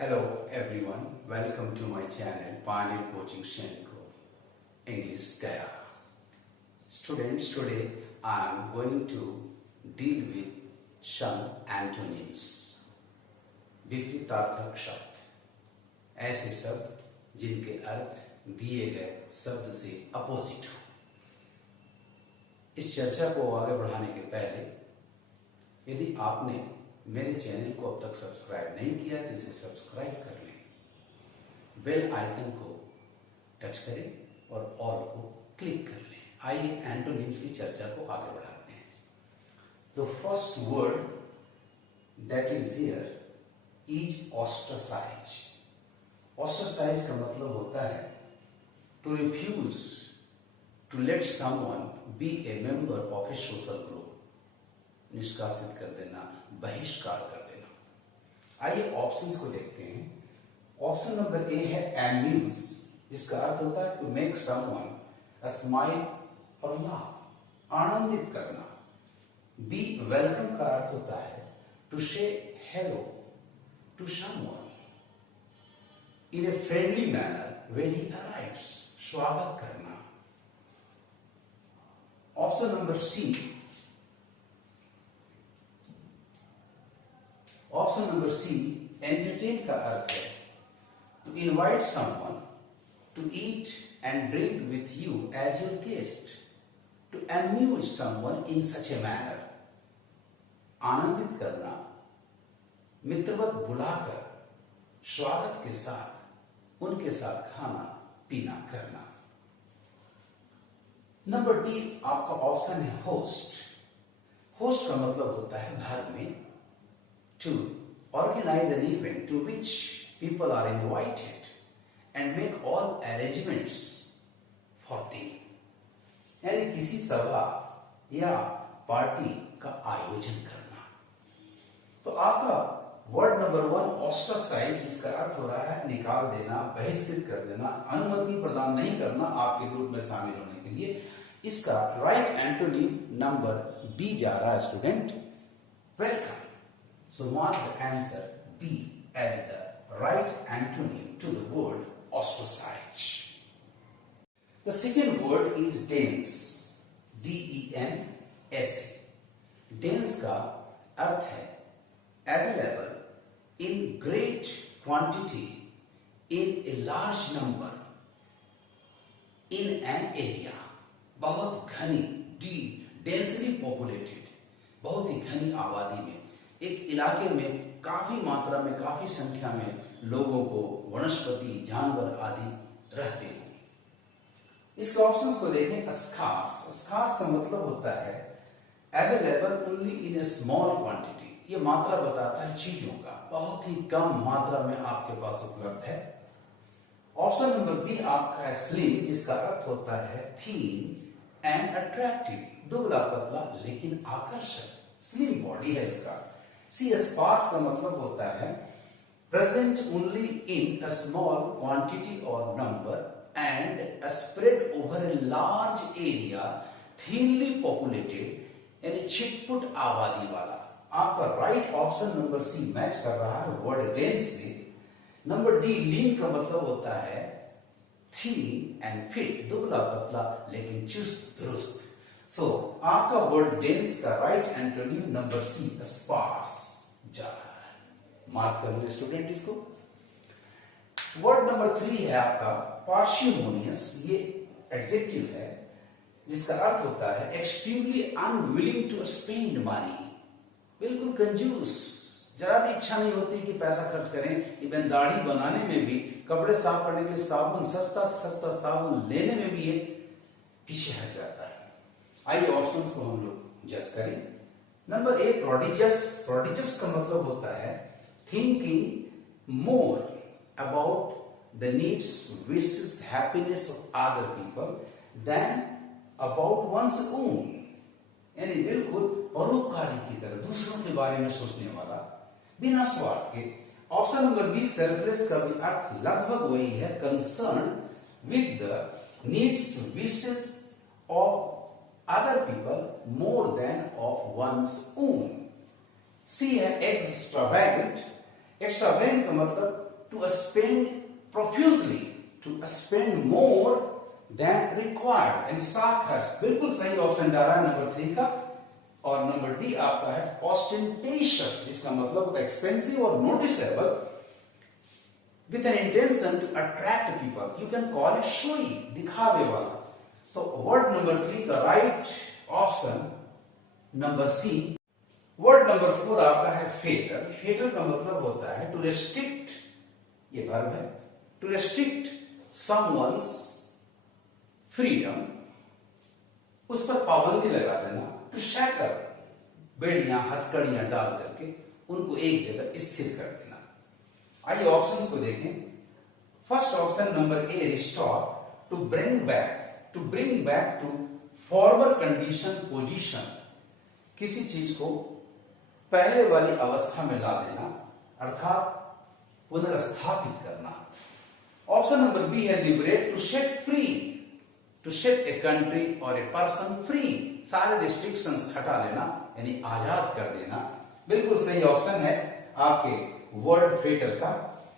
Hello everyone, welcome to my channel Pioneer Coaching Center English Gaya. Students, today I am going to deal with some antonyms. विपरीतार्थक शब्द, ऐसे शब्द जिनके अर्थ दिए गए शब्द से अपोजिट हो। इस चर्चा को आगे बढ़ाने के पहले यदि आपने मेरे चैनल को अब तक सब्सक्राइब नहीं किया तो इसे सब्सक्राइब कर लें, बेल आइकन को टच करें और ऑल को क्लिक कर लें। आइए एंटोनिम्स की चर्चा को आगे बढ़ाते हैं। The first word that is here is ostracise. Ostracise का मतलब होता है to refuse to let someone be a member of a social group. निष्कासित कर देना, बहिष्कार कर देना। आइए ऑप्शंस को देखते हैं। ऑप्शन नंबर ए है एम्यूज, जिसका अर्थ होता है टू मेक समवन स्माइल और लाफ, आनंदित करना। बी वेलकम का अर्थ होता है to say hello to someone in a friendly manner when he arrives, स्वागत करना। Option number C, option number C entertain का अर्थ है to invite someone to eat and drink with you as your guest, to amuse someone in such a manner. आनंदित करना, मित्रवत बुलाकर स्वागत के साथ उनके साथ खाना पीना करना। नंबर डी आपका ऑप्शन है होस्ट। होस्ट का मतलब होता है घर में to organize an event to which people are invited and make all arrangements for them। यानी किसी सभा या पार्टी का आयोजन करना। तो आपका वर्ड नंबर वन ऑस्ट्रासाइज, जिसका अर्थ हो रहा है निकाल देना, बहिष्कृत कर देना, अनुमति प्रदान नहीं करना आपके ग्रुप में शामिल होने के लिए। इसका राइट एंटोनिम नंबर बी जा रहा है student, welcome. So mark the answer B as the right antonym to the word ostracize. The second word is dense, D-E-N-S-E. Dense का अर्थ है available in great quantity in a large number in an area। बहुत घनी, densely populated, बहुत ही घनी आबादी में, एक इलाके में काफी मात्रा में, काफी संख्या में लोगों को, वनस्पति, जानवर आदि रहते हैं। इसके ऑप्शंस को देखें। स्कार्स, स्कार्स का मतलब होता है available only in A small quantity. ये मात्रा बताता है चीजों का, बहुत ही कम मात्रा में आपके पास उपलब्ध है। ऑप्शन नंबर बी आपका है स्लिम, जिसका अर्थ होता है थीन एंड अट्रैक्टिव, दुबला पतला लेकिन आकर्षक, स्लिम बॉडी है इसका। सी स्पार्स का मतलब होता है present only in a small quantity और number and spread over a large area, thinly populated, यानी छिटपुट आबादी वाला। आपका right option number C match कर रहा है वर्ड डेंस से। नंबर डी लीन का मतलब होता है थीन एंड फिट, दुबला पतला लेकिन चुस्त दुरुस्त। सो आपका वर्ड डेंस का right antonym number C sparse जा रहा है। मार्क कर लो स्टूडेंट इसको। वर्ड नंबर 3 है आपका पार्शिमोनियस। ये एडजेक्टिव है जिसका अर्थ होता है extremely unwilling to spend money, बिल्कुल कंजूस, जरा भी इच्छा नहीं होती कि पैसा खर्च करें। इवन दाढ़ी बनाने में भी, कपड़े साफ करने के लिए साबुन, सस्ता सस्ता साबुन लेने में भी ये पीछे हट जाता है। आइए ऑप्शंस को हम लोग जज करें। Number A prodigious. प्रोडिजियस का मतलब होता है thinking more about the needs, wishes, happiness of other people than about one's own, यानी बिल्कुल परोपकारी की तरह दूसरों के बारे में सोचने वाला, बिना स्वार्थ के। ऑप्शन नंबर बी सेल्फलेस का भी अर्थ लगभग वही है, concern with the needs, wishes of other people more than of one's own। सी है extravagant। extravagant का मतलब to spend profusely, to spend more than required. And साखर्च बिल्कुल सही ऑप्शन जा रहा है नंबर 3 का। और नंबर डी आपका है ostentatious, जिसका मतलब होता है एक्सपेंसिव और noticeable with an intention to attract people. You can call it showy, दिखावे वाला. So word number 3 का right option number C. Word number 4 आपका है fatal. Fatal का मतलब होता है to restrict, ये verb है, to restrict someone's freedom, उस पर पाबंदी लगा देना, to shackle, बेड़ियां हथकड़ियां डाल करके उनको एक जगह स्थिर कर देना. आइए ऑप्शंस को देखें. First option number A restore, to bring back to former condition position, किसी चीज को पहले वाली अवस्था में ला देना अर्थात पुनर्स्थापित करना. ऑप्शन नंबर बी है liberate, to set free, to set a country और ए पर्सन फ्री, सारे रिस्ट्रिक्शंस हटा लेना यानी आजाद कर देना. बिल्कुल सही ऑप्शन है आपके वर्ड फेटल का,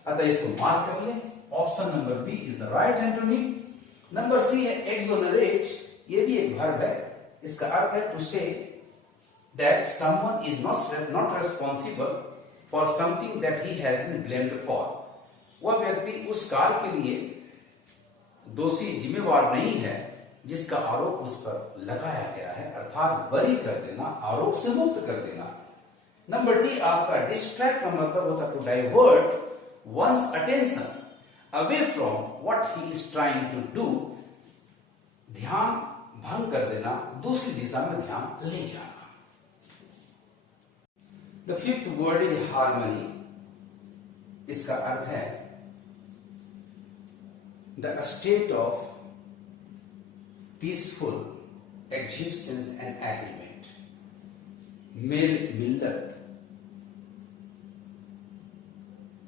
अतः इसको मार्क कर ले. Option number B is the right antonym. Number C है एक्सोनरेट, ये भी एक वर्ब है, इसका अर्थ है to say that someone is not responsible for something that he has been blamed for. वह व्यक्ति उस कार्य के लिए दोषी जिम्मेवार नहीं है जिसका आरोप उस पर लगाया गया है, अर्थात बरी कर देना, आरोप से मुक्त कर देना. नंबर डी आपका डिस्ट्रैक्ट का मतलब होता है to divert one's attention away from what he is trying to do, ध्यान भंग कर देना, दूसरी दिशा में ध्यान ले जाना. The fifth word is harmony. इसका अर्थ है the state of peaceful existence and agreement, मेल मिलत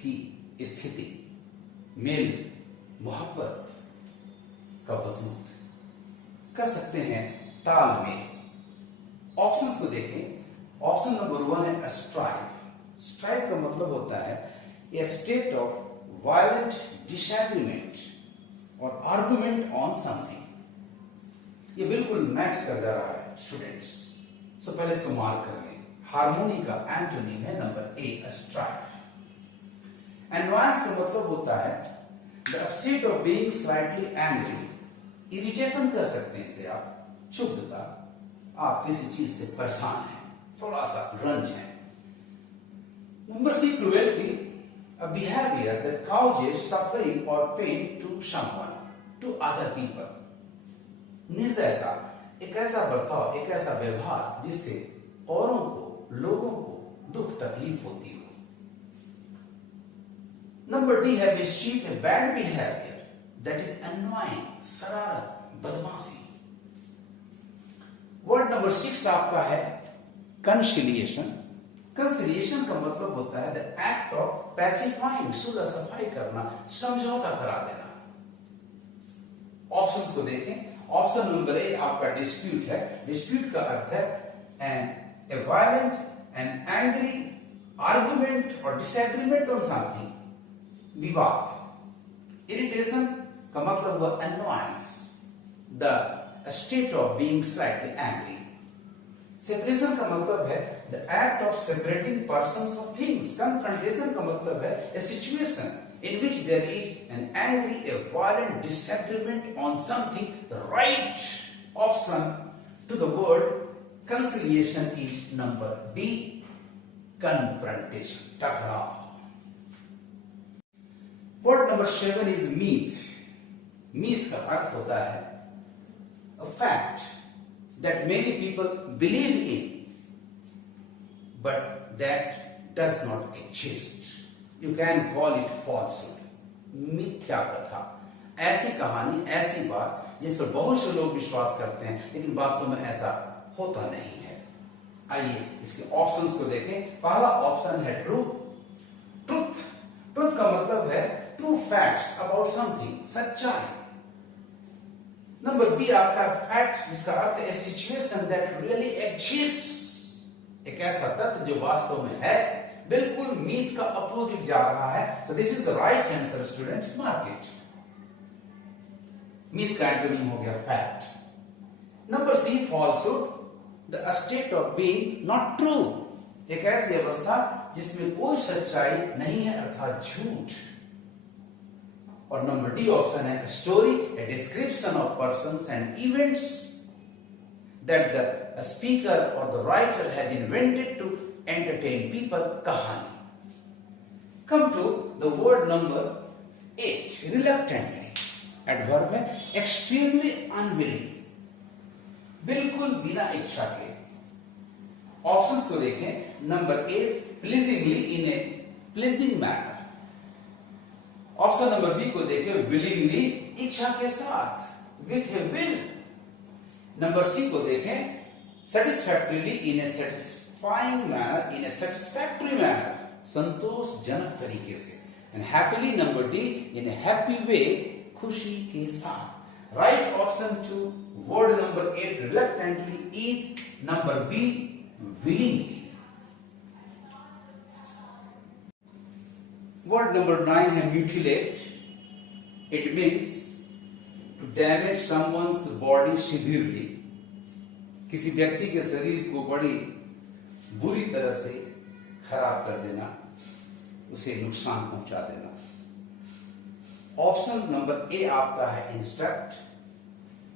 की स्थिति, मेल मोहब्बत का वजूद, कह सकते हैं तालमेल. ऑप्शंस को देखें. ऑप्शन नंबर 1 है स्ट्राइक. स्ट्राइक का मतलब होता है ए स्टेट ऑफ वायलेंट डिसएग्रीमेंट और आर्गुमेंट ऑन समथिंग. ये बिल्कुल मैच कर जा रहा है स्टूडेंट्स. सो पहले इसको मार्क कर लें. हार्मोनी का एंटोनिम है नंबर ए स्ट्राइफ. एनवायंस का मतलब होता है the state of being slightly angry, irritation कह सकते हैं इसे आप, क्षुब्धता, आप किसी चीज से परेशान हैं, थोड़ा सा रंज है. Number C cruelty, a behaviour that causes suffering और pain to someone, to other people. निर्दयता, एक ऐसा बर्ताव, एक ऐसा व्यवहार जिससे औरों को, लोगों को दुख तकलीफ होती हो. नंबर डी है mischief, a bad behaviour that is annoying, शरारत, बदमाशी. वर्ड नंबर 6 आपका है कंसिलिएशन. कंसिलिएशन का मतलब होता है द एक्ट ऑफ पैसिफाइंग, सुलह सफाई करना, समझौता करा देना. ऑप्शंस को देखें. ऑप्शन नंबर ए आपका डिस्प्यूट है. डिस्प्यूट का अर्थ है a violent and angry argument और डिसएग्रीमेंट ऑन समथिंग, विवाद. इरिटेशन का मतलब हुआ annoyance, the state of being slightly angry. Separation का मतलब है the act of separating persons of things. Confrontation का मतलब है a situation in which there is an angry, a violent disagreement on something. The right option to the word conciliation is number D, confrontation, टकराव. Word number 7 is myth. Myth का अर्थ होता है a fact that many people believe in, but that does not exist. You can call it falsehood. मिथ्या कथा, ऐसी कहानी, ऐसी बात जिस पर बहुत से लोग विश्वास करते हैं लेकिन वास्तव में ऐसा होता नहीं है. आइए इसके ऑप्शंस को देखें. पहला ऑप्शन है ट्रूथ. ट्रूथ का मतलब है ट्रू फैक्ट्स अबाउट समथिंग, सच्चाई. नंबर बी आपका फैक्ट, जिसका अर्थ है सिचुएशन दैट रियली एग्जिस्ट्स, एक ऐसा तथ्य जो वास्तव में है बिल्कुल मीथ का अपोजिट जा रहा है। तो this is the right answer students, mark it. Myth का एंटोनिम हो गया fact. Number C, falsehood, the state of being not true, एक ऐसी अवस्था जिसमें कोई सच्चाई नहीं है अर्थात झूठ। और नंबर डी ऑप्शन है story, a description of persons and events that the speaker और the writer has invented to entertain people, कहानी। Come to the word number 8, reluctantly. Adverb है एक्सट्रीमली अनविलिंग, बिल्कुल बिना इच्छा के। ऑप्शंस को देखें। Number A, pleasingly, in a pleasing manner. Option number B को देखें, विलिंगली, इच्छा के साथ, with a will. Number C को देखें, satisfactorily, in A satisfying manner, in a satisfactory manner, संतोषजनक तरीके से। And happily, number D, in a happy way, खुशी के साथ। Right option to word number 8, reluctantly, is number B, willingly. Word number 9 है mutilate. It means to damage someone's body severely. किसी व्यक्ति के शरीर को बड़ी बुरी तरह से खराब कर देना, उसे नुकसान पहुंचा देना। ऑप्शन नंबर ए आपका है इंस्ट्रक्ट,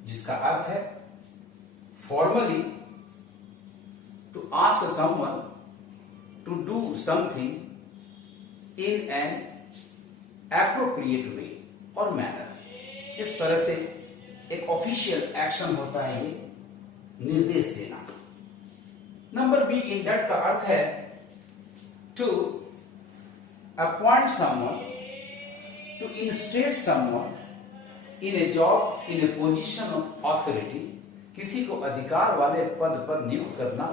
जिसका अर्थ है formally to ask someone to do something in an appropriate way or manner. इस तरह से एक ऑफिशियल एक्शन होता है ये, निर्देश देना। नंबर बी, इंडक्ट का अर्थ है to appoint someone, to instate someone in a job, in a position of authority, किसी को अधिकार वाले पद पर नियुक्त करना,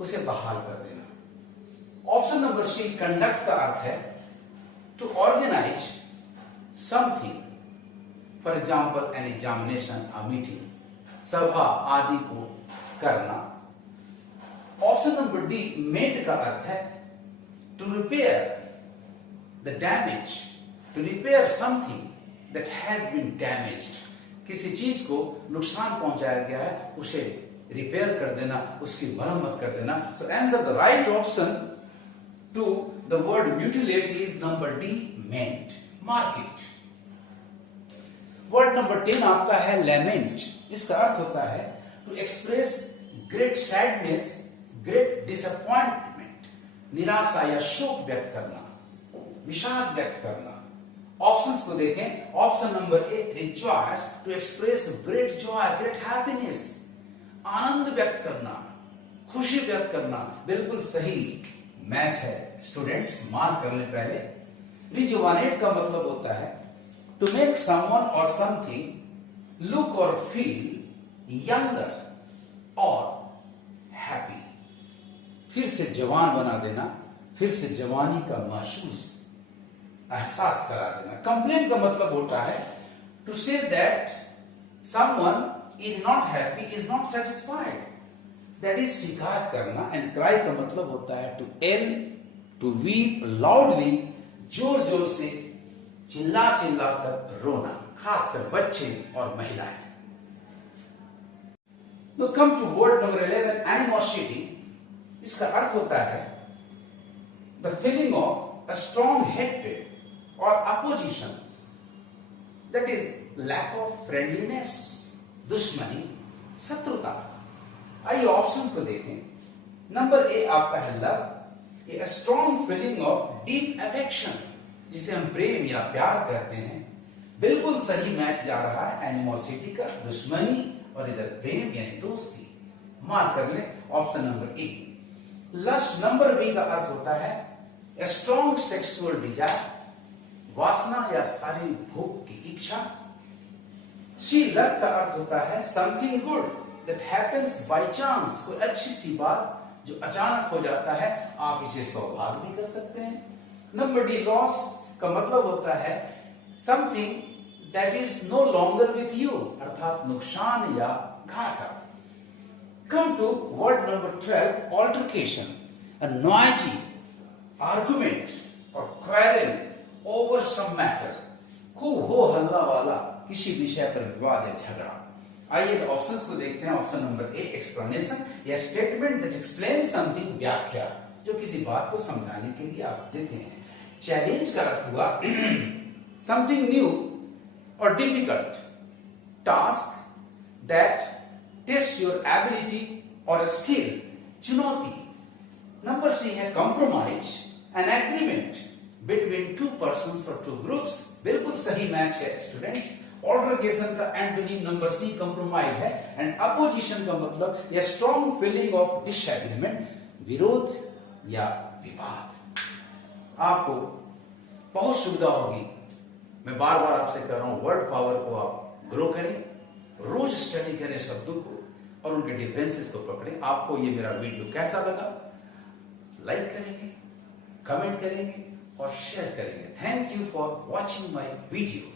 उसे बहाल कर देना। ऑप्शन नंबर सी, कंडक्ट का अर्थ है to organise something, for example an examination, a meeting, सभा आदि को करना। ऑप्शन नंबर डी, मेड का अर्थ है to repair the damage, to repair something that has been damaged, किसी चीज को नुकसान पहुंचाया गया है, उसे रिपेयर कर देना, उसकी मरम्मत कर देना। So answer the right option to the word mutilate is number D, mend, mark it. Word number 10 आपका है लैमेंट। इसका अर्थ होता है to express great sadness, great disappointment, निराशा या शोक व्यक्त करना, विषाद व्यक्त करना। ऑप्शंस को देखें। Option number A, rejoice, to express great joy, great happiness, आनंद व्यक्त करना, खुशी व्यक्त करना। बिल्कुल सही मैच है स्टूडेंट्स, मार्क करने पहले। रिजुवानेट का मतलब होता है टू मेक समवन और समथिंग लुक और फील यंगर और हैप्पी, फिर से जवान बना देना, फिर से जवानी का महसूस, एहसास करा देना। कंप्लेन का मतलब होता है to say that someone is not happy, is not satisfied, that is शिकायत करना। एंड क्राई का मतलब होता है to wail, to weep loudly, जोर जोर से चिल्ला चिल्ला कर रोना, खासकर बच्चे और महिलाएं। तो come to word number 11, animosity. इसका अर्थ होता है the feeling of a strong hatred or opposition, that is lack of friendliness, दुश्मनी, शत्रुता। आइए ऑप्शन को देखें। नंबर ए आपका है love, a strong feeling of deep affection, जिसे हम प्रेम या प्यार कहते हैं। बिल्कुल सही मैच जा रहा है एनिमोसिटी का, दुश्मनी और इधर प्रेम यानी दोस्ती। मार्क कर ले option number A. Lust number B का अर्थ होता है ए स्ट्रॉन्ग सेक्सुअल डिजायर, वासना या शारीरिक भोग की इच्छा। सी लक का अर्थ होता है something good that happens by chance, कोई अच्छी सी बात जो अचानक हो जाता है, आप इसे सौभाग्य भी कर सकते हैं। नंबर डी लॉस का मतलब होता है something that is no longer with you, अर्थात नुकसान या घाटा। Come to word number 12, altercation, a noisy argument और क्वेरल ओवर सम मैटर, खूब हो हल्ला वाला किसी विषय पर विवाद या झगड़ा। आइए ऑप्शंस को देखते हैं। ऑप्शन नंबर ए एक्सप्लेनेशन या स्टेटमेंट दैट एक्सप्लेन समथिंग, व्याख्या जो किसी बात को समझाने के लिए आप देते हैं। चैलेंज का अर्थ हुआ समथिंग न्यू और difficult task that test your ability और स्किल, चुनौती। नंबर सी है compromise, an agreement between two persons और टू ग्रुप्स। बिल्कुल सही मैच है स्टूडेंट्स। ऑल्टरनेशन का एंटोनिम नंबर सी कॉम्प्रोमाइज है। एंड अपोजिशन का मतलब या स्ट्रॉन्ग फीलिंग ऑफ डिसएग्रीमेंट, विरोध या विवाद। आपको बहुत सुविधा होगी, मैं बार बार आपसे कह रहा हूं, वर्ड पावर को आप ग्रो करें, रोज स्टडी करें शब्दों को और उनके डिफरेंसेस को पकड़ें। आपको ये मेरा वीडियो कैसा लगा, लाइक करेंगे, कमेंट करेंगे और शेयर करेंगे। Thank you for watching my video.